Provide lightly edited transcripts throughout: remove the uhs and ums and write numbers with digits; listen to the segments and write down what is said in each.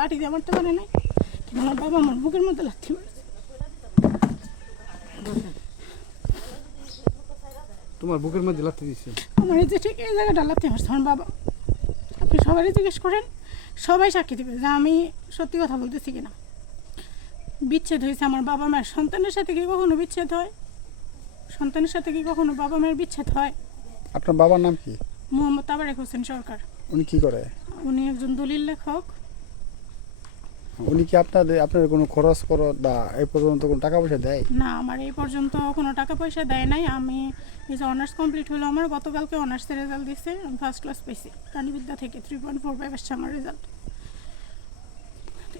লাঠি দিয়ে মারতে পারে নাই, কিন্তু আমার বাবা আমার বুকের মধ্যে লাথি মারছে। তোমার বুকের মধ্যে লাথি দিচ্ছে? আমার এই যে ঠিক এই জায়গাটা লাথি মারছে আমার বাবা। আপনি সবারই জিজ্ঞেস করেন, সবাই সাক্ষী দেবে যে আমি সত্যি কথা বলতেছি কিনা। বিচ্ছেদ হয়েছে আমার বাবা মায়ের। সন্তানের সাথে কি কখনো বিচ্ছেদ হয়? সন্তানের সাথে কি কখনো বাবা মায়ের বিচ্ছেদ হয়? আপনার বাবার নাম কি? মোহাম্মদ তাবারেক হোসেন সরকার। উনি কি করে? উনি একজন দলিল লেখক। উনি কি আপনার কোনো খরচ বা এই পর্যন্ত কোনো টাকা পয়সা দেয়? না, আমার এই পর্যন্ত কোনো টাকা পয়সা দেয় নাই। আমি এই যে অনার্স কমপ্লিট হলো আমার, গতকালকে অনার্সের রেজাল্ট দিচ্ছে, আমি ফার্স্ট ক্লাস পাইছি প্রাণীবিদ্যা থেকে। 3.45 আসছে আমার রেজাল্ট।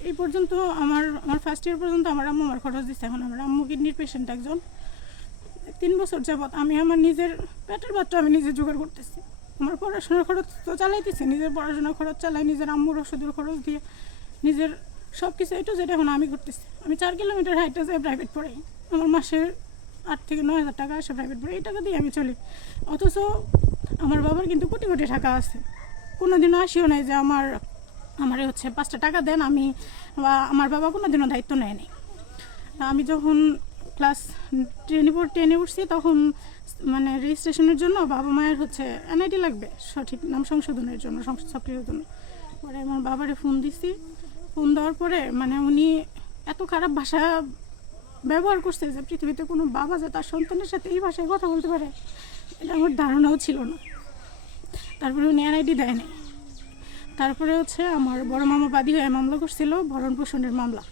এই পর্যন্ত আমার ফার্স্ট ইয়ার পর্যন্ত আমার আম্মু আমার খরচ দিচ্ছে। এখন আমার আম্মু কিডনির পেশেন্ট একজন। 3 বছর যাবৎ আমি আমার নিজের পেটের ভাতটা আমি নিজে জোগাড় করতেছি। আমার পড়াশোনার খরচ তো চালাইতেছি, নিজের পড়াশোনার খরচ চালাই, নিজের আম্মুর ওষুধের খরচ দিয়ে, নিজের সব কিছু এইটু যেটা এখন আমি করতেছি। আমি 4 কিলোমিটার হাইটে যাই প্রাইভেট পড়াই। আমার মাসের 8 থেকে 9 হাজার টাকা আসে প্রাইভেট পড়ে, এই টাকা দিয়ে আমি চলি। অথচ আমার বাবার কিন্তু কোটি কোটি টাকা আছে। কোনোদিনও আসিও নাই যে আমার 5টা টাকা দেন, বা আমার বাবা কোনোদিনও দায়িত্ব নেয়নি। আমি যখন ক্লাস 10-এ উঠছি তখন মানে রেজিস্ট্রেশনের জন্য বাবা মায়ের এনআইডি লাগবে, সঠিক নাম সংশোধনের জন্য, সফটওয়্যারের জন্য। পরে আমার বাবারে ফোন দিছি। ফোন দেওয়ার পরে মানে উনি এত খারাপ ভাষা ব্যবহার করছে যে পৃথিবীতে কোনো বাবা যে তার সন্তানের সাথে এই ভাষায় কথা বলতে পারে এটা আমার ধারণাও ছিল না। তারপরে উনি এনআইডি দেয়নি। তারপরে আমার বড় মামা বাদী হয়ে মামলা করছিল, ভরণ পোষণের মামলা।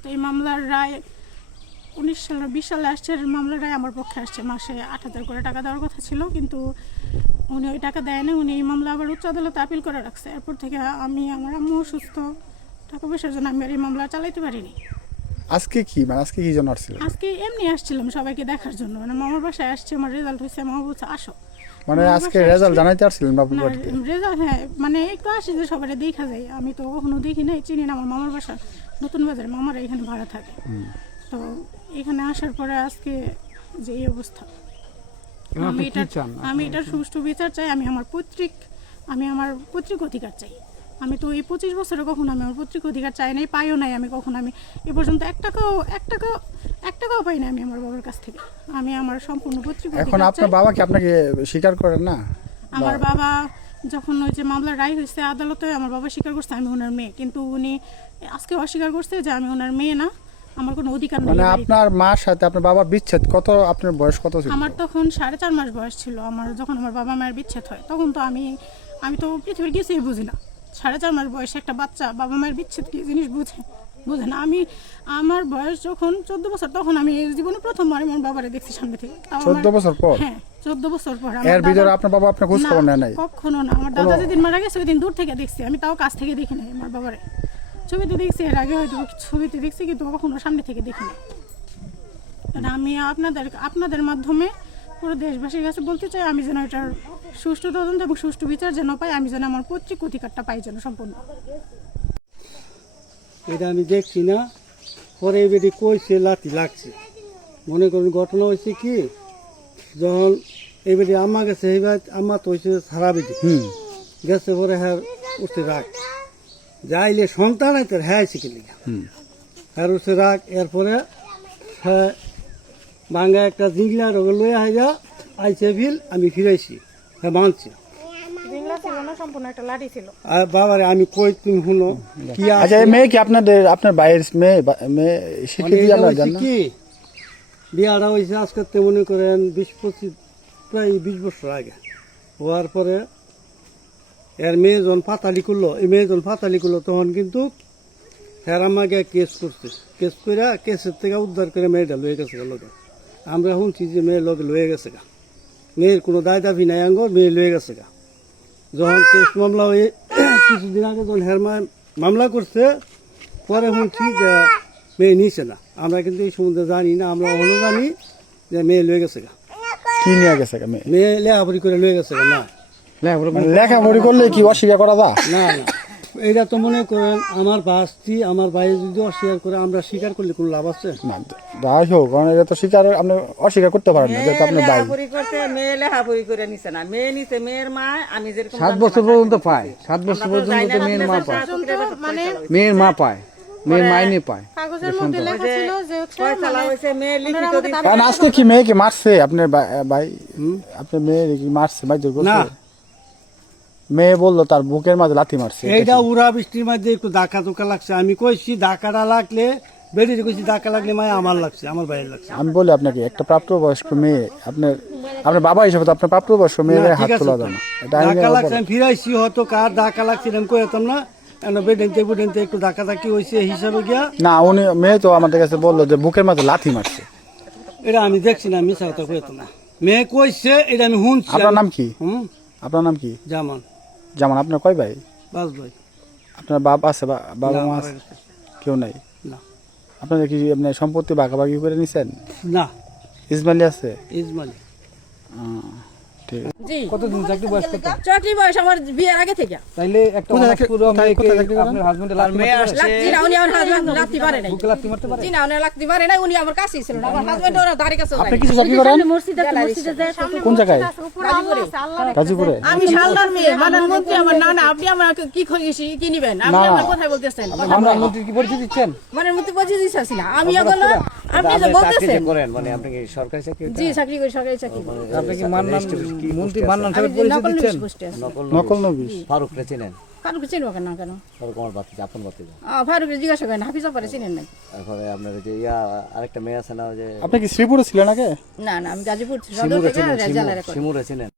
তো এই মামলার রায় 20 সালে আসছে। মামলার রায় আমার পক্ষে আসছে। মাসে 8,000 করে টাকা দেওয়ার কথা ছিল, কিন্তু উনি ওই টাকা দেয় না। উনি এই মামলা আবার উচ্চ আদালতে আপিল করে রাখছে। এরপর থেকে আমার আম্মু অসুস্থ, টাকা পয়সার জন্য আমি আর এই মামলা চালাইতে পারিনি। আজকে কি জন্য আসছিলেন? আজকে এমনি আসছিলাম সবাইকে দেখার জন্য। মানে মামার বাসায় আসছে, আমার রেজাল্ট হয়েছে, মামা বলছে আসো। আজকে রেজাল্ট জানাইতে আসছিলেন বাবুর বাড়িতে? রেজাল্ট, হ্যাঁ, মানে একটু আসি যে সবাই দেখা যায়। আমি তো কখনো দেখি নাই, চিনি না। আমার মামার বাসা নতুন বাজারে, মামারা এখানে ভাড়া থাকে। তো এখানে আসার পরে আজকে যে এই অবস্থা, আমি এটার সুষ্ঠু বিচার চাই। আমি আমার পৈতৃক অধিকার চাই। আমি তো এই 25 বছরে কখনো আমি আমার পৈতৃক অধিকার চাই নাই, পাইও নাই। আমি কখনো এ পর্যন্ত এক টাকাও পাই না আমি আমার বাবার কাছ থেকে। আমি আমার সম্পূর্ণ পৈতৃক অধিকার চাই। এখন আপনার বাবা কি আপনাকে স্বীকার করেন না? আমার বাবা যখন ওই যে মামলার রায় হয়েছে আদালতে, আমার বাবা স্বীকার করছে আমি ওনার মেয়ে, কিন্তু উনি আজকে অস্বীকার করছে যে আমি ওনার মেয়ে না, আমার কোনো অধিকার নেই। মানে আপনার মার সাথে আপনার বাবার বিচ্ছেদ আপনার বয়স কত ছিল? আমার তখন 4.5 মাস বয়স ছিল। যখন আমার বাবা মায়ের বিচ্ছেদ হয় তখন তো আমি তো পৃথিবীর কিছুই বুঝি না। 4.5 মাস বয়সে একটা বাচ্চা বাবা মায়ের বিচ্ছেদ কি জিনিস বুঝে না। আমার বয়স যখন 14 বছর, তখন আমি জীবনে প্রথমবার আমার বাবারে দেখছি সামনে থেকে। 14 বছর পর? হ্যাঁ, 14 বছর পর। এর ভিতরে আপনার বাবা আপনার খোঁজ খবর নেয় নাই? কখনো না। আমার দাদা যেদিন মারা গেছে ওই দিন দূর থেকে দেখছি, আমি তাও কাছ থেকে দেখি নাই আমার বাবারে। ছবিতে দেখছি, এর আগে হয়তো ছবিতে দেখছি, কিন্তু কখনো সামনে থেকে দেখি না। আমি আপনাদের মাধ্যমে পুরো দেশবাসীর কাছে বলতে চাই, আমি যেন এটার সুষ্ঠু তদন্ত এবং সুষ্ঠু বিচার যেন পাই, আমি যেন আমার পৈতৃক অধিকারটা পাই যেন সম্পূর্ণ। এটা আমি দেখছি না, পরে বেটি কইছে লাঠি লাগছে। মনে করুন ঘটনা হয়েছে কি, যখন এই বেটি আম্মা গেছে, এইবার আম্মা তো হয়েছে সারা বেটি গেছে, পরে হ্যাঁ উঠছে রাগ, যাইলে সন্তান আছে হ্যাঁ শিখে হ্যাঁ উঠছে রাগ। এরপরে হ্যাঁ ভাঙ্গা একটা জিংলা রোগ লইয়া হয়ে যা আইসে আমি ফিরাইছি, হ্যাঁ মানছি। আর বাবারে আমি কই তুমি শুনো কি। আচ্ছা, এই মেয়ে কি আপনার বাইরের মেয়ে স্বীকৃতি কি বিয়াটা হয়েছে আজকে মনে করেন প্রায় 20 বছর আগে। হওয়ার পরে এর মেয়ে যখন পাতালি করলো তখন কিন্তু হ্যাঁ আমাকে কেস করছে। কেস করে কেসের থেকে উদ্ধার করে মেয়েটা লয়ে গেছে লোকে। আমরা শুনছি যে মেয়ের লোকে লয়ে গেছে গা, মেয়ের কোনো দায় দাবি নাই, আঙ্গর মেয়ে লয়ে গেছে গা। যখন কেস মামলা হয়ে কিছুদিন আগে যখন হ্যাঁ মামলা করছে, পরে শুনছি যে মেয়ে নিছে না। আমরা কিন্তু এই সম্বন্ধে জানি না, আমরা অন্য জানি যে মেয়ে লয়ে গেছে গা। কি নিয়ে গেছে মেয়ে লেখাপড়ি করে লয়ে গেছে গা। না লেখাপড়ি করলে কি অস্বীকার করা যায়? না না, এটা তো মনে করেন আমার বাস্তি আমার ভাই যদি অস্বীকার করে আমরা স্বীকার করলে কোনো লাভ আছে? না যাই হোক, কারণ এটা তো স্বীকার আপনি অস্বীকার করতে পারেন না, যেহেতু আপনার ভাই। লেহাপুরি করতে মেয়ে লেহাপুরি করে নিছে না, মেয়ে নিছে মেয়ের মা। আমি যেরকম 7 বছর পর্যন্ত পায়, 7 বছর পর্যন্ত তো মেয়ের মা পায়, মানে মেয়ের মা পায়, মেয়ের মাইনে পায়। কাগজের মধ্যে লেখা ছিল যে হচ্ছে ফয়সালা হয়েছে মেয়ে লিখিত দিছে। কারণ আজকে কি মেয়েকে মারছে আপনার ভাই? আপনার মেয়ে কি মারছে, মারধর করছে? না। মেয়ে বললো তার বুকের মাঝে লাথি মারছে। এইটা উড়া বৃষ্টির মধ্যে একটু ধাক্কা ধোকা লাগছে। আমি কইছি ধাক্কাটা লাগলে বেরিয়ে কইছি ধাক্কা লাগলে মায় আমার লাগছে, আমার ভাইয়ের লাগছে। আমি বলি আপনাকে, একটা প্রাপ্তবয়স্ক মেয়ে, আপনার বাবা হিসেবে তো আপনার প্রাপ্তবয়স্ক মেয়ের না, হাত ঠিক আছে তোলা তো। যায় না, এটা আইনের ধাক্কা লাগছে অপরাধ। আমি ফিরাইছি, হয়তো কার ধাক্কা লাগছে আমি কইতাম না। বেডেনতে বুডেনতে একটু ধাক্কা ধাক্কি হয়েছে হিসাবে গিয়া। না, উনি মেয়ে তো আমাদের কাছে বললো যে বুকের মাঝে লাথি মারছে। এটা আমি দেখছি না, মিশা কথা কইতাম না। মেয়ে কইছে এটা আমি শুনছি। আপনার নাম কি? হুম, আপনার নাম কি? জামান যেমন আপনার কয় ভাই? বাস ভাই। আপনার বাপ আছে, বাবা না, মা মারা আছে? গেছে। কেউ নাই? না আপনাদের কি আপনার সম্পত্তি ভাগাভাগি করে নিছেন? না, ইসমাইলি আছে? ইসমাইলি। ঠিক আছে। জি কতদিন চাকরি বয়স কত? চাকরি বয়স আমার বিয়ের আগে থেকে। তাইলে একটা কোথায় অনার্স পুরো কোথায় মেয়েকে চাকরি করেন? আপনার হাজবেন্ডে লাথি মারতে পারে? লাগছি না, উনি আমার হাজবেন্ড লাগতে পারে নাই। বুকে লাথি মারতে পারে? জি না, উনি লাগতে পারে নাই, উনি আমার কাছেই ছিল না। আমার হাজবেন্ড ওর ধারে কাছে আপনি কিছু চাকরি করেন? কোন জায়গায়? গাজীপুরে? আমি শালদার মেয়ে, প্রধানমন্ত্রী আমার নানা। আপনি আমার কি কি নিবেন? আপনি না। আমার কোথায় বলতেছেন? আমরা মন্ত্রীর কি পরিচয় দিচ্ছেন? মানে মধ্যে পৌঁছে দিচ্ছি না আমি এখন আপনি যে বলতেছেন। করেন মানে আপনি কি সরকারি চাকরি? জি চাকরি করি, সরকারি চাকরি করি। আপনি কি মান্নান মন্ত্রী মান্নান আমি সাহেব পরিচয় নকল দিচ্ছেন? নিউজ পোস্টে আছি। নকল নবী? ফারুক রে চিনেন? ফারুক চিনবো কেন কেন? ফারুক আমার বাতিজা, আপন বাতিজা। ফারুক জিজ্ঞাসা করেন, হাফিজ পারে চিনেন নাই? তারপরে আপনার ওই যে আরেকটা মেয়ে আছে না, ওই যে আপনি কি শ্রীপুরে ছিলেন আগে? না না, আমি গাজীপুর সদর শিমুরে থেকে চিনেন? জেলারে করি। শিমুরে চিনেন?